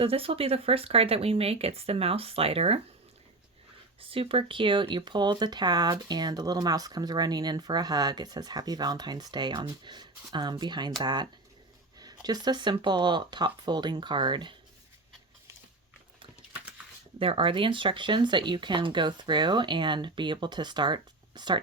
So this will be the first card that we make. It's the mouse slider. Super cute. You pull the tab and the little mouse comes running in for a hug. It says Happy Valentine's Day on behind that. Just a simple top folding card. There are the instructions that you can go through and be able to start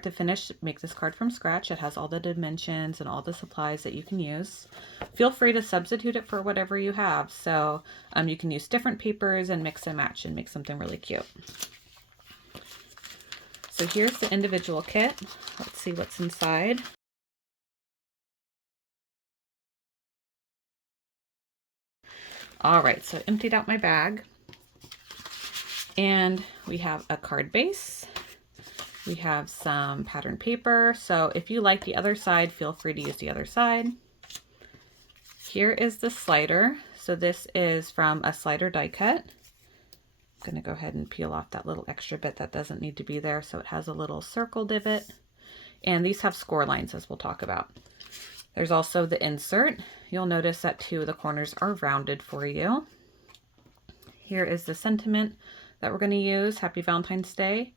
to finish, make this card from scratch. It has all the dimensions and all the supplies that you can use. Feel free to substitute it for whatever you have. So you can use different papers and mix and match and make something really cute. So here's the individual kit. Let's see what's inside. All right, so emptied out my bag. And we have a card base. We have some pattern paper. So if you like the other side, feel free to use the other side. Here is the slider. So this is from a slider die cut. I'm going to go ahead and peel off that little extra bit that doesn't need to be there. So it has a little circle divot. And these have score lines, as we'll talk about. There's also the insert. You'll notice that 2 of the corners are rounded for you. Here is the sentiment that we're going to use, Happy Valentine's Day.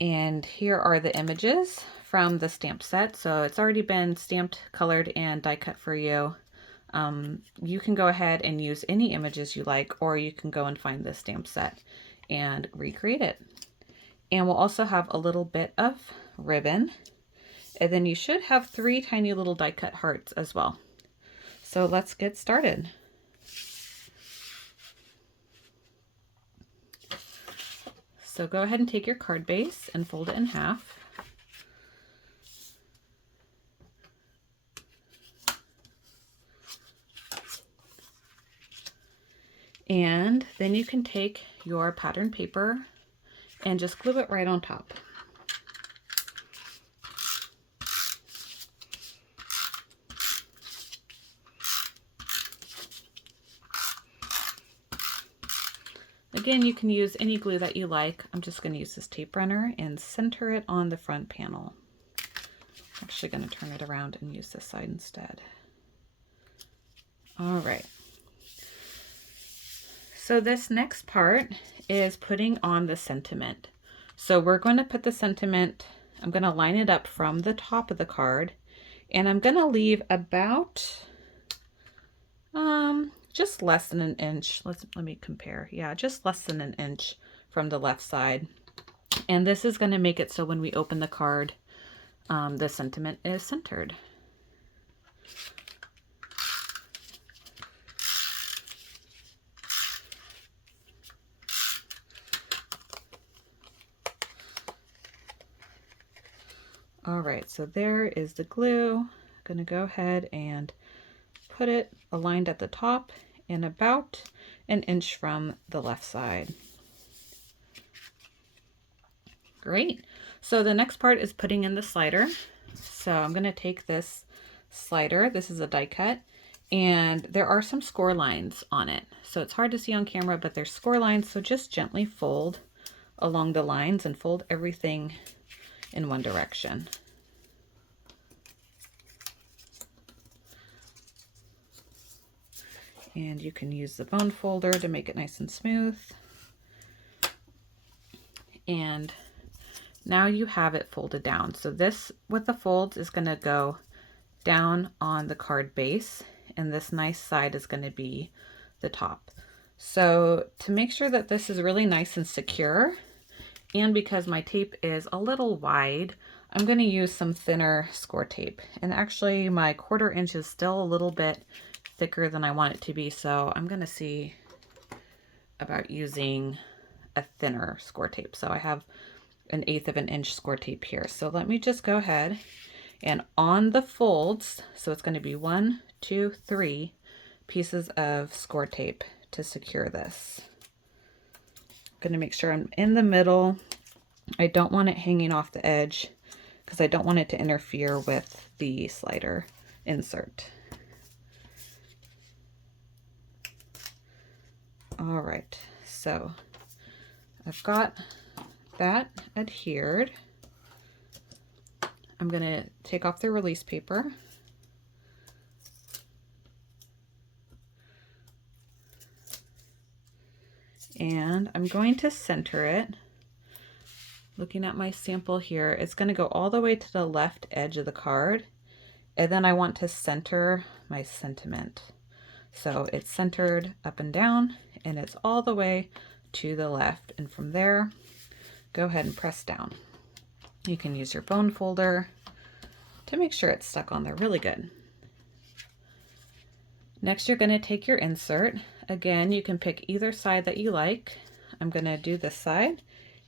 And here are the images from the stamp set. So it's already been stamped, colored, and die cut for you. You can go ahead and use any images you like, or you can go and find the stamp set and recreate it. And we'll also have a little bit of ribbon. And then you should have 3 tiny little die cut hearts as well. So let's get started. So go ahead and take your card base and fold it in half. And then you can take your pattern paper and just glue it right on top. Again, you can use any glue that you like. I'm just going to use this tape runner and center it on the front panel. I'm actually going to turn it around and use this side instead. All right. So this next part is putting on the sentiment. So we're going to put the sentiment, I'm going to line it up from the top of the card, and I'm going to leave about just less than an inch. Let me compare. Yeah, just less than an inch from the left side. And this is going to make it so when we open the card, the sentiment is centered. All right, so there is the glue. I'm going to go ahead and put it aligned at the top and about an inch from the left side. Great. So the next part is putting in the slider. So I'm going to take this slider. This is a die cut, and there are some score lines on it. So it's hard to see on camera, but there's score lines. So just gently fold along the lines and fold everything in one direction. And you can use the bone folder to make it nice and smooth. And now you have it folded down. So this with the folds is going to go down on the card base, and this nice side is going to be the top. So to make sure that this is really nice and secure, and because my tape is a little wide, I'm going to use some thinner score tape. And actually my 1/4 inch is still a little bit thicker than I want it to be, so I'm going to see about using a thinner score tape. So I have 1/8 of an inch score tape here. So let me just go ahead and on the folds, so it's going to be 1, 2, 3 pieces of score tape to secure this. I'm going to make sure I'm in the middle. I don't want it hanging off the edge because I don't want it to interfere with the slider insert. All right, so I've got that adhered. I'm going to take off the release paper. And I'm going to center it. Looking at my sample here, it's going to go all the way to the left edge of the card. And then I want to center my sentiment. So it's centered up and down, and it's all the way to the left. And from there, go ahead and press down. You can use your bone folder to make sure it's stuck on there really good. Next, you're going to take your insert. Again, you can pick either side that you like. I'm going to do this side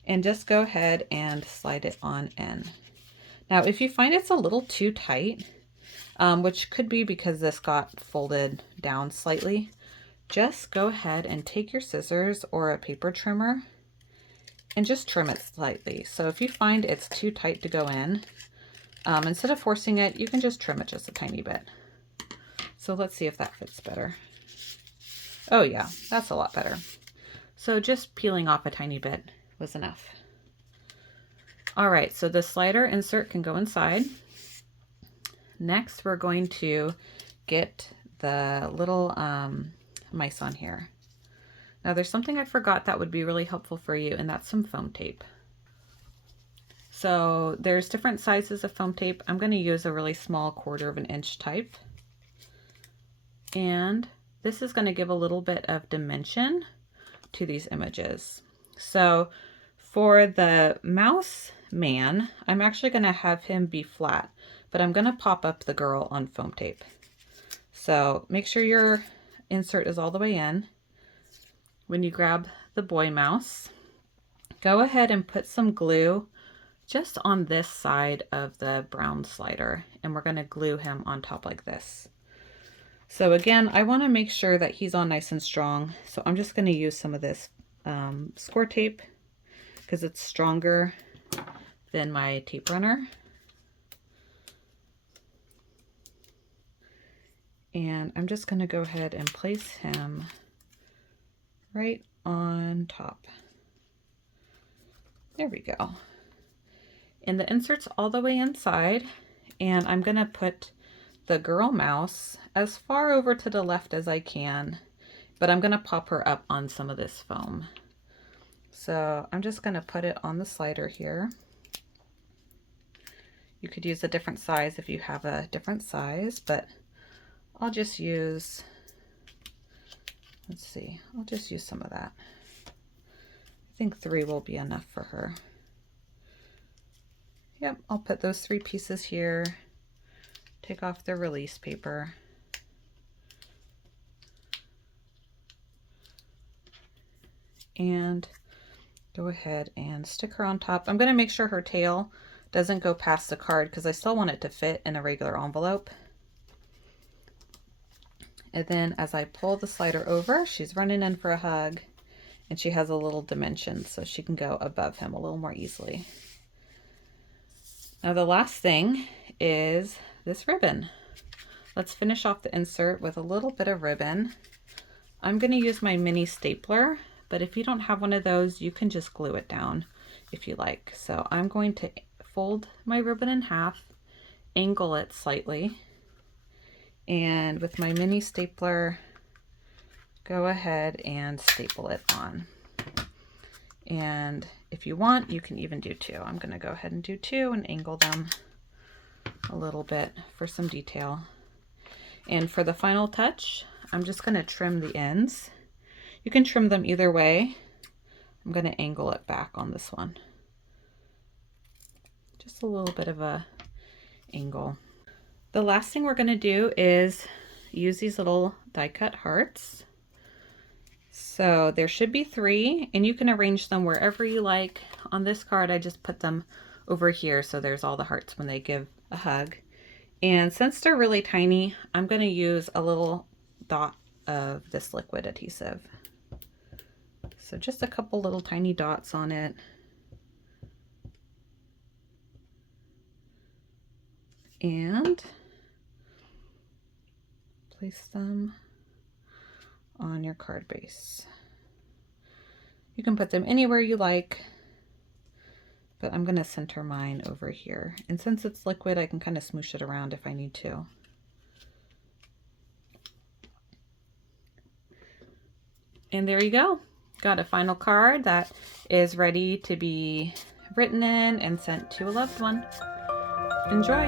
and just go ahead and slide it on in. Now, if you find it's a little too tight, which could be because this got folded down slightly, just go ahead and take your scissors or a paper trimmer and just trim it slightly. So if you find it's too tight to go in, instead of forcing it, you can just trim it just a tiny bit. So let's see if that fits better. Oh yeah, that's a lot better. So just peeling off a tiny bit was enough. All right, so the slider insert can go inside. Next, we're going to get the little mice on here. Now there's something I forgot that would be really helpful for you, and that's some foam tape. So there's different sizes of foam tape. I'm going to use a really small 1/4 inch type. And this is going to give a little bit of dimension to these images. So for the mouse man, I'm actually going to have him be flat, but I'm going to pop up the girl on foam tape. So make sure your insert is all the way in. When you grab the boy mouse, go ahead and put some glue just on this side of the brown slider, and we're going to glue him on top like this. So again, I want to make sure that he's on nice and strong. So I'm just going to use some of this score tape because it's stronger than my tape runner. And I'm just going to go ahead and place him right on top. There we go. And the insert's all the way inside, and I'm going to put the girl mouse as far over to the left as I can, but I'm going to pop her up on some of this foam. So I'm just going to put it on the slider here. You could use a different size if you have a different size, but I'll just use, let's see, I'll just use some of that. I think 3 will be enough for her. Yep, I'll put those 3 pieces here. Take off the release paper. And go ahead and stick her on top. I'm going to make sure her tail doesn't go past the card because I still want it to fit in a regular envelope. And then as I pull the slider over, she's running in for a hug, and she has a little dimension so she can go above him a little more easily. Now the last thing is this ribbon. Let's finish off the insert with a little bit of ribbon. I'm going to use my mini stapler, but if you don't have one of those, you can just glue it down if you like. So I'm going to fold my ribbon in half, angle it slightly, and with my mini stapler, go ahead and staple it on. And if you want, you can even do 2. I'm going to go ahead and do 2 and angle them a little bit for some detail. And for the final touch, I'm just going to trim the ends. You can trim them either way. I'm going to angle it back on this one. Just a little bit of a angle. The last thing we're going to do is use these little die cut hearts. So there should be 3, and you can arrange them wherever you like. On this card, I just put them over here so there's all the hearts when they give a hug. And since they're really tiny, I'm going to use a little dot of this liquid adhesive. So just a couple little tiny dots on it. And place them on your card base. You can put them anywhere you like, but I'm going to center mine over here. And since it's liquid, I can kind of smoosh it around if I need to. And there you go. Got a final card that is ready to be written in and sent to a loved one. Enjoy!